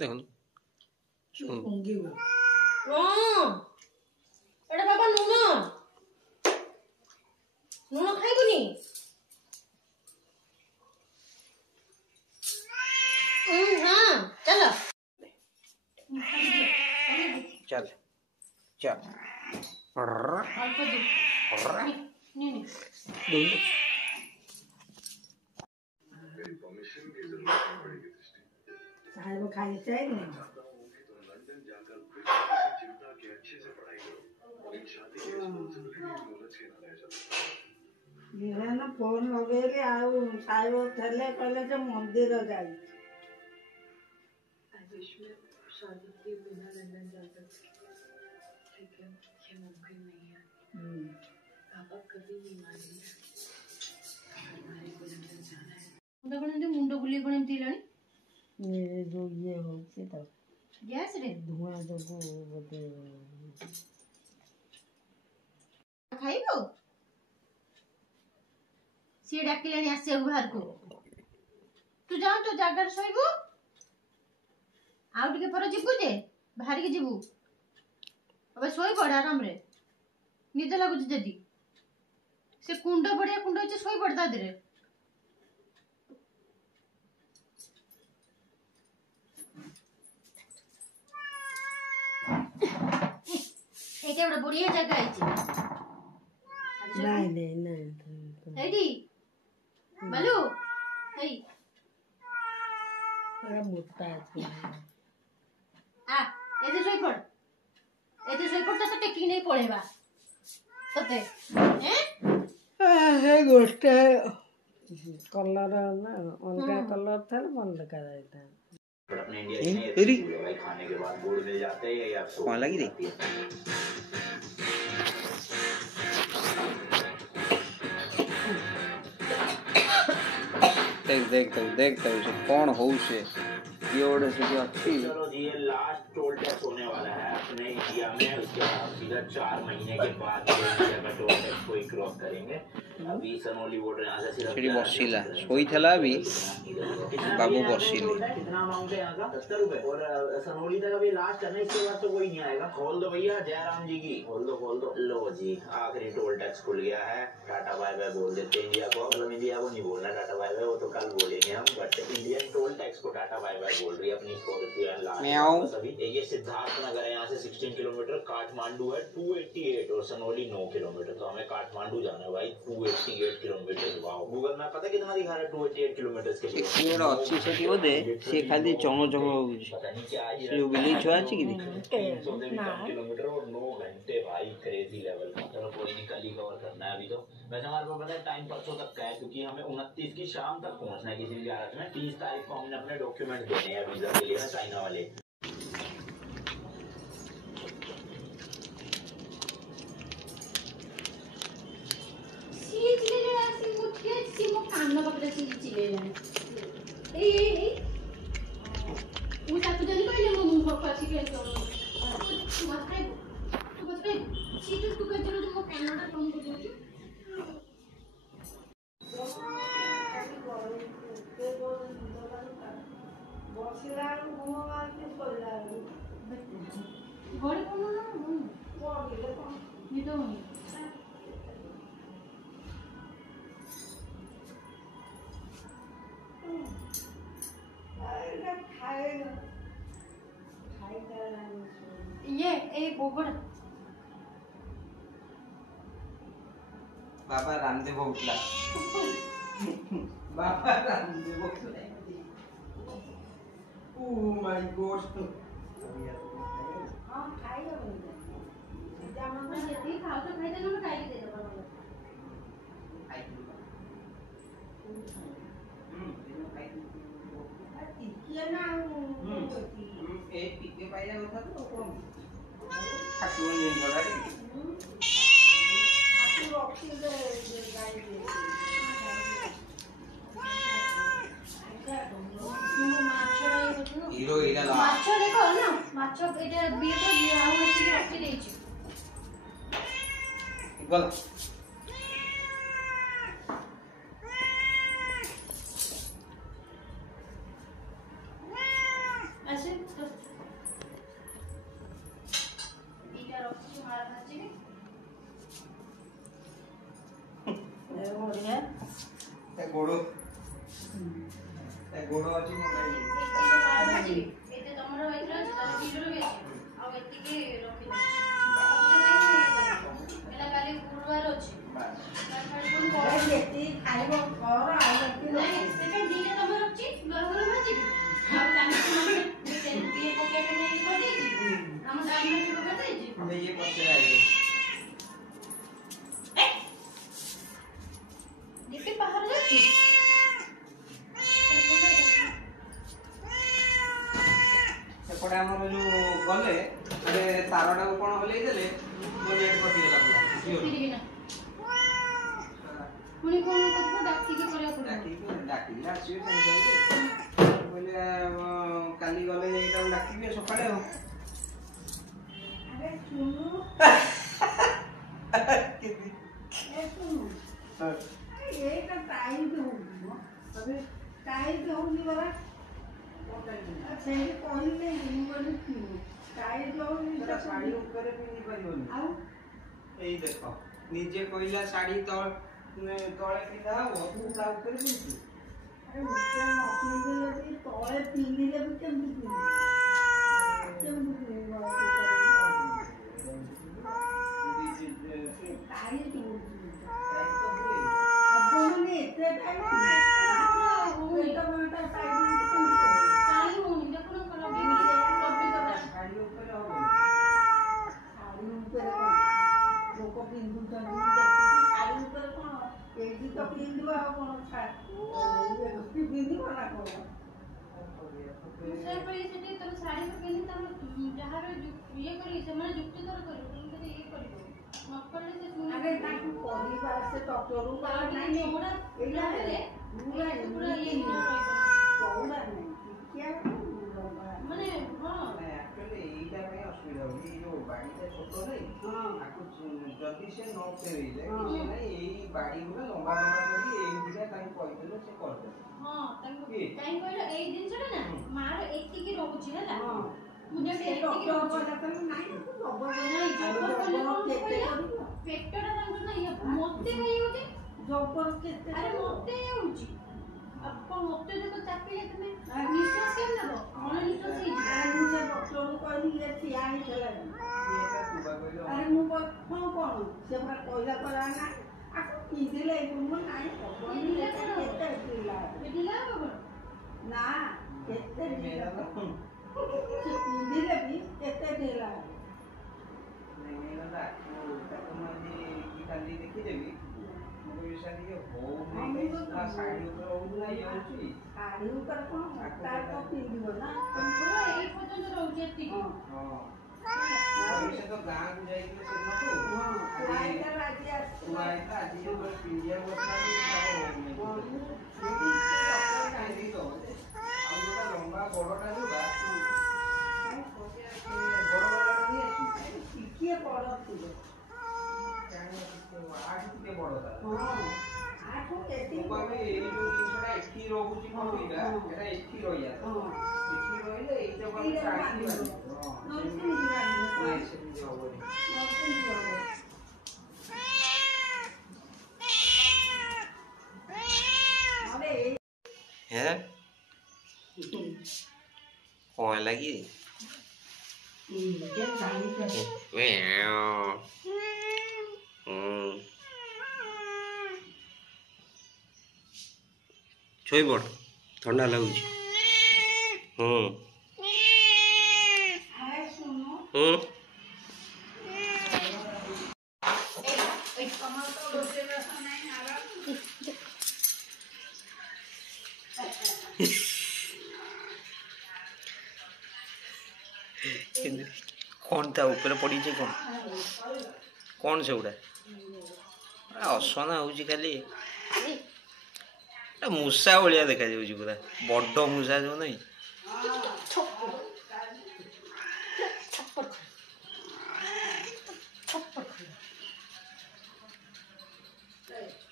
দেখুন এটা বাবা নুন নুন খাইবনি हाँ चलो चल चल वो खाने चाहिए ना ना फोन लगे आउ साहेब थे कहले जो मंदिर जाए शादी के बिना लंदन जाकर लेकिन ये मुमकिन नहीं है। पापा कभी नहीं मानेंगे। हमारे को लंदन जाना है। मुंडा कौन दे मुंडा गुली कौन एमती लानी? मेरे जो ये हो से तो गैस रे धुआं जो को बोलते खाइबो सी डाकिलानी आसे बाहर को तू जाओ तो जागर सोइबो आउ टिके पर जिबु जे बाहर के जिबु अब सोई पड़ आराम रे निद लागु जदी से कुंड बढ़िया कुंड होचे सोई पड़ता दे रे एटे बड़ा बढ़िया जगह आइची नहीं एडी बालू एई बड़ा मोटा है आ एते सोई पड़ तो टेकी नहीं पड़ेबा तते है गोटे कलर ना उनका कलर था मन लगा रहता है अपने इंडिया में भाई खाने के बाद बोर्ड मिल जाते हैं या कौन लगी रे देख कौन हो से योड़े से जो अच्छी चलो जी ये लास्ट टोल टैक्स होने वाला है अपने इंडिया में उसके बाद सीधा 4 महीने के बाद इंडिया का टोल टैक्स को क्रॉस करेंगे अभी सनोली बॉर्डर यहाँ से सिर्फ सेठी बसिला सोई थला अभी बाबू बसिले कितना अमाउंट है यहाँ का 70 रुपए और सनोली तक अभी लास्ट है ना इसके बाद तो कोई नहीं आएगा खोल दो भैया जयराम जी की खोल दो लो जी आखिरी टोल टैक्स खुल गया है टाटा बाय बाय बोल देते इंडिया को मतलब इंडिया को नहीं बोलना टाटा बाय बाय वो तो कल बोलेंगे हम बट इंडियन टोल टैक्स को टाटा बाय बाय बोल रही है अपनी सभी ये सिद्धार्थ नगर है यहाँ से 16 किलोमीटर काठमांडू है 288 और सनोली 9 किलोमीटर तो हमें काठमांडू जाना है भाई 288 किलोमीटर वाओ गूगल मैप पता कितना दिखा रहा है 288 किलोमीटर के लिए ये अच्छी से की बोदे से खाली चोंगो होउची पता नहीं क्या है ये बिली छुआ छी की 300 से भी कम किलोमीटर और 9 घंटे भाई क्रेजी लेवल का चलो कोई नहीं कल ही कवर करना है अभी तो वैसे हमारे पास पता है टाइम परसों तक का है क्योंकि हमें 29 की शाम तक पहुंचना है किसी भी हालत में 30 तारीख को हमने अपने डॉक्यूमेंट देने हैं वीजा के लिए ना चाइना वाले ये एक गोबर बाबा रामदेव उठला बाबा रामदेव उठला ओ माय गॉड हां खाइए बंदा जामन ये खाओ तो खाई देना खाई दे दो ये ना ए टिके पाइला କଥା ତ कोन ठाकुर ने बड़ा रे आपको ऑक्सीजन दे गाड़ी दे हीरो एला माछ देखो ना माछ एटा बिए तो दिया हो अछि रखी देई छी गल ऐसे ଗୋଡ଼ ଗୋଡ଼ ଅଛି ମୋବାଇଲ ଏତେ ତମର ହେଇଥିଲା 10 କିଲୋର ବି ଅଛି ଆଉ ଏତିକି ରଖିଦେବି ହେଲା କାଲି ଗୁରୁବାର ଅଛି ଯେତିକି ଖାଇବ କର ଆଉ ଯେତିକି ନାଇଁ ସେଟା ଦିଟା ତମର ଅଛି ଗରମ ଭାଜିବି ଆଉ ତାଙ୍କୁ ତେଲ ପକେଇକି ନେଇ କରିଦେଇଛି ଆମ ଡାଲମା ବି କରିଦେଇଛି ଇଏ ପଛରେ ଆଇଲେ ଯେତେ ବାହାର ଯାଉଛି ସେପଟେ ଆମର ଯୋଉ ଗଲେ ମାନେ ତାରଟାକୁ କଣ ହଲେଇ ଦେଲେ ନେଟ୍ କଟିଗଲା ପୁରା ଫିରିକି ନା ପୁଣି କଣ କରିବ ଡାକିକି କରିବାକୁ ପଡ଼ିବ ଡାକିଲେ ଆସିବେ ସାଙ୍ଗେ ସାଙ୍ଗେ କହିଲେ କାଲି ଗଲେ ଯାଇକି ତାକୁ ଡାକିବେ ସକାଳେ ଆଉ ଆରେ ଶୁଣୁ ଏଇଟା ଟାଇଟ୍ ହଉନି ଟାଇଟ୍ ହଉନି ପରା ସେଇଠି କହିଲେ ମୁଁ କହିଲି ଟାଇଟ୍ ହଉନି ଶାଢ଼ୀ ଉପରେ ପିନ୍ଧି ପାରିବନି ଆଉ ଏଇ ଦେଖ ନିଜେ କହିଲା ଶାଢ଼ୀ ତଳେ ପିନ୍ଧା ହବ ତୁ ତା ଉପରେ ପିନ୍ଧୁ ଆରେ ଉପରେ ନ ପିନ୍ଧିଲେ ବି ତଳେ ପିନ୍ଧିଲେ ବି କେମିତି ପିନ୍ଧିବ ଟାଇଟ୍ ହଉନି ହବନି ଏତେ ଟାଇଟ୍ ଶାଢ଼ୀ ଉପରେ ହବ ଶାଢ଼ୀ ଉପରେ କଣ ଲୋକ ପିନ୍ଧୁଛନ୍ତି ଦେଖିକି ଶାଢ଼ୀ ଉପରେ କଣ ଏଇଠି ତ ପିନ୍ଧିବ ଆଉ କଣ ପିନ୍ଧିବ ନା କଣ ସେଠି ତମ ଶାଢ଼ୀ ପିନ୍ଧି ତମ ଯାହାର ଇଏ କରି ସେମାନେ ଯୁକ୍ତିତର କରିବ ତେଣୁକରି ଇଏ କରିବ ନ କଲେ ସେ ଆରେ ତାଙ୍କୁ କହିବା ସେ ଡକ୍ଟରକୁ ମାନେ ହଁ ଆକ୍ଚୁଆଲି ଏଇଟା ପାଇଁ ଅସୁବିଧା ହଉଛି ଏଇ ଯୋଉ ବାଡ଼ିଟା ଛୋଟ ନାହିଁ ତାକୁ ଯଦି ସେ ନ ଫେରେଇଲେ କିଛି ନାହିଁ ଏଇ ବାଡ଼ି ଗୁଡ଼ା ଲମ୍ବା ଲମ୍ବା କରି ଏଇଟା ତାଙ୍କୁ କହିଦେଲେ ସେ କରିଦେବେ ହଁ ତାଙ୍କୁ କାହିଁ କହିଲ ଏଇ ଜିନିଷଟା ନା ମାର ଏତିକି ରହୁଛି ହେଲା ମୁଁ ଯେମିତି ଏତିକି ରହୁଛି ପେଟଟା ତାଙ୍କର ନା ଇଏ ମତେ ହେଇଯାଉଛି ଜବର କେତେ ଆରେ ମତେ ହେଉଛି ଆପଣ ମତେ ଯଦି ଚାପିଲେ ତମେ ନିଶ୍ୱାସ କେମିତି ନେବ ଅଣନିଶ୍ୱାସ ହେଇଯିବ ମୁଁ ସେ ଡକ୍ଟରକୁ କହିଲି ଇଏ ଠିଆ ହେଇଥିଲା ଆରେ ମୁଁ ହଁ କଣ ସେ ପୁରା କହିଲା କହିଲା ନା ଆକୁ ପିନ୍ଧିଲେ ମୁଁ ନାହିଁ କେତେ ଢିଲା ହବ ନା କେତେ ଢିଲା ସେ ପିନ୍ଧିଲେ ବି କେତେ ଢିଲା କାଲି ଦେଖିଦେବି ଶାଢ଼ୀ ଉପରେ କଣ ତାର ତ ପିନ୍ଧିବ ନା ଏଇ ପର୍ଯ୍ୟନ୍ତ ରହୁଛି ଏତିକି ସେ ତ ଗାଁକୁ ଯାଇଥିଲେ ଲମ୍ବା ବଡଟା ଯୋଉଟା ଟିକିଏ ବଡ ଥିବ ଟିକେ ବଡ ଏଠି ଏଇ ଯୋଉ ଜିନିଷଟା ଏଠି ରହୁଛି ଏଇଟା ଏଠି ରହିବା ଏଠି ରହିଲେ ଏଇଟା ସେମିତି ହବନି है कौन लगी ଶୋଇପଡ଼ ଥଣ୍ଡା ଲାଗୁଛି कौन था ऊपर पड़ी कौन कौन से गुड़ा असना हो खाली मूषा भाया देखा पूरा बड़ मूषा जो नहीं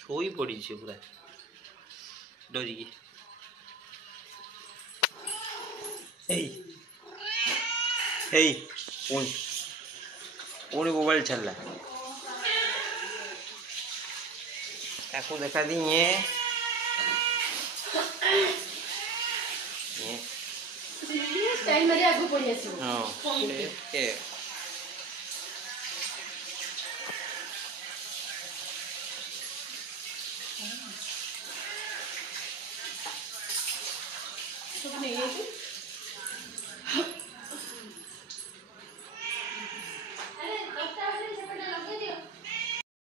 शोई पड़ी पूरा डरिकी पुणी मोबाइल छाड़ा देखा दी ଷ୍ଟାଇଲ ମାରି ଆଗକୁ ପଳେଇ ଆସିବ। ହଁ ସେ ସବୁ ନେଇଯାଇଛି। ଆରେ 10ଟା ବେଳେ ସେପଟେ ଲଗେଇ ଦିଅ।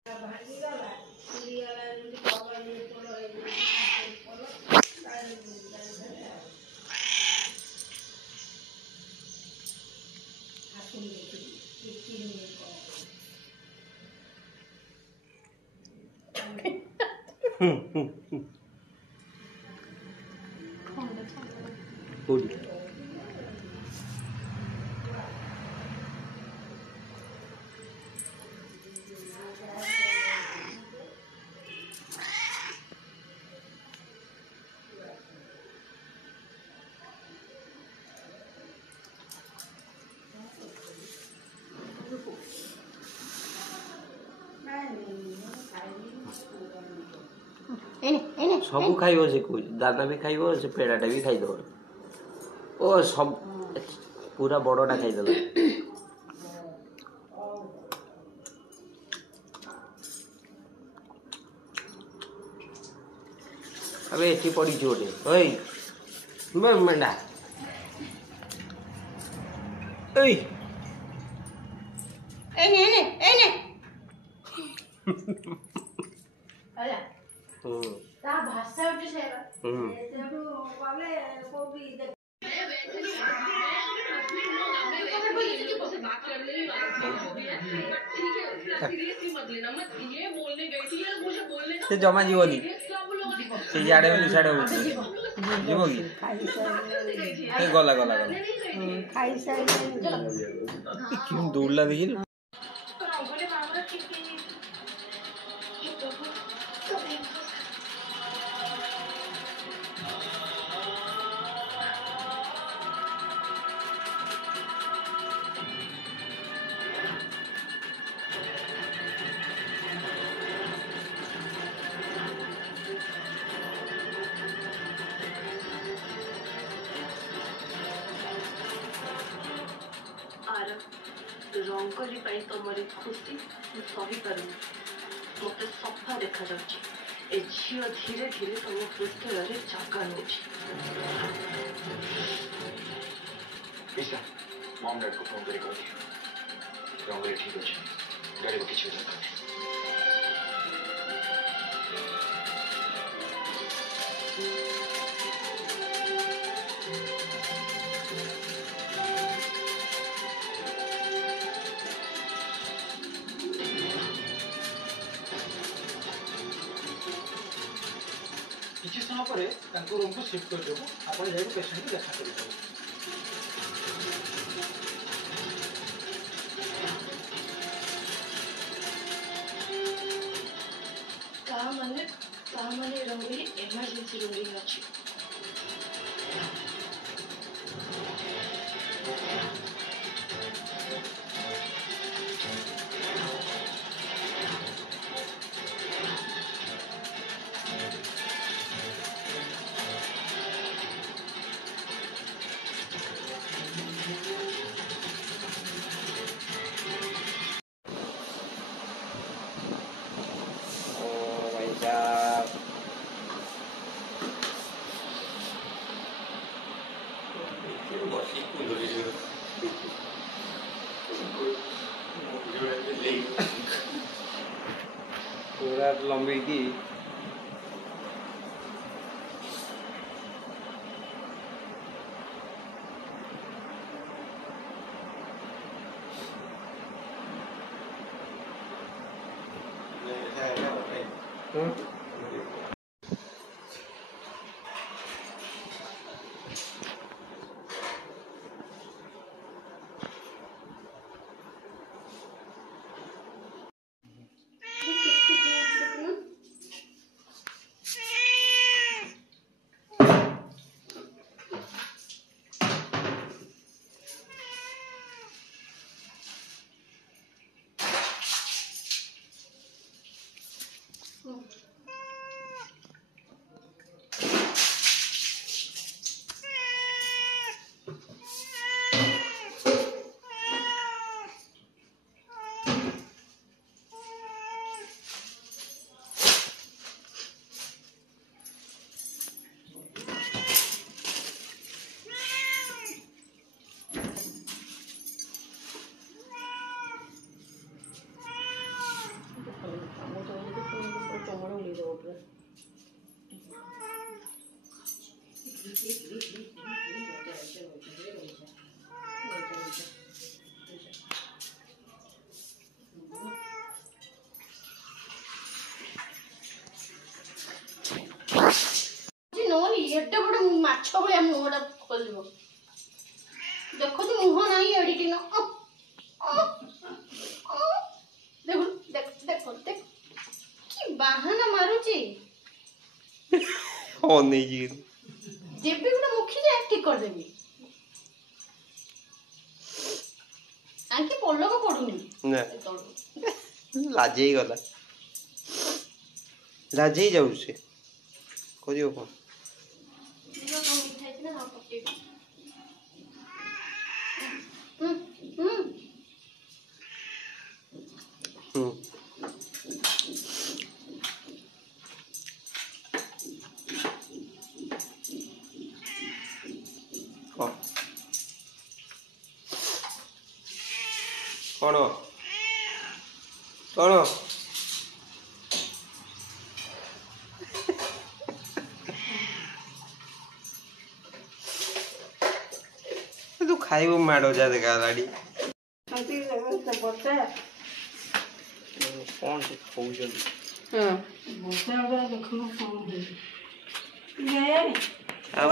ଭାଙ୍ଗିଗଲା ଚିରିଗଲା ଏମିତି କବାଡ଼ି ପୋଳ କୋଉଠି ସବୁ ଖାଇବ ସେ କହୁଛି ଦାନା ବି ଖାଇବ ସେ ପେଡ଼ାଟା ବି ଖାଇଦବ ଓ ସବୁ ପୁରା ବଡ଼ଟା ଖାଇଦେଲା ଏବେ ଏଠି ପଡ଼ିଛି ଗୋଟେ ଓଇ ମେଣ୍ଢା ଏଇ ଏଇନେ ହେଲା ତା ଭାଷା ଗୋଟେ ସେଇଆ ସେଠୁ ଗଲେ କୋଉଠି ସେ ଜମା ଯିବନି ସେ ଇଆଡ଼େ ବୋଲି ସିଆଡ଼େ ହଉଛି ଯିବ କି ଗଲା ଗଲା ଗଲା କେମିତି ଦୌଡ଼ିଲା ଦେଖିଲୁ ରଙ୍ଗଲି ପାଇଁ ତମର ଖୁସି ମୁଁ ସହିପାରୁନି ମୋତେ ସଫା ଦେଖାଯାଉଛି ଏ ଝିଅ ଧୀରେ ଧୀରେ ତମ ହୃଦୟରେ ଜାଗା ନେଉଛି मॉम डैड को फोन करे कहती रंगोली ठीक अच्छे गाड़ी को किसी दरकार किसी समय पर रूम को शिफ्ट कर देव आप पेसेंट को देखा कर रंगोली एमरजेंसी रूम रे अछि पूरा लंबी की एटे बड़े माछ भाया मुहटा खोल देखो तो मुह ना एडिटी न देखो देख देखो देख कि बाहाना मारुची ओ नहीं जी जेबी गुना मुखी जे एक्टिंग कर देबी आंकी पल्लो को पडुनी ना लाजे ही गला लाजे ही जाऊ से करियो कोन जो तो मिठाई छे ना पट्टी कौन कौन तू खाइबो माडो जाते गालाडी शांति से बच्चा कौन से खाउजन हां बच्चा अगर देखलो कौन है ये अब